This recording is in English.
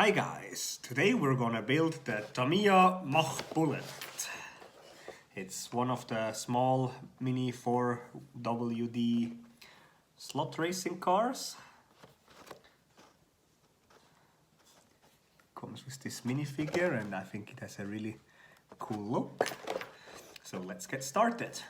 Hi guys, today we're gonna build the Tamiya Mach Bullet. It's one of the small mini 4WD slot racing cars. Comes with this minifigure and I think it has a really cool look. So let's get started.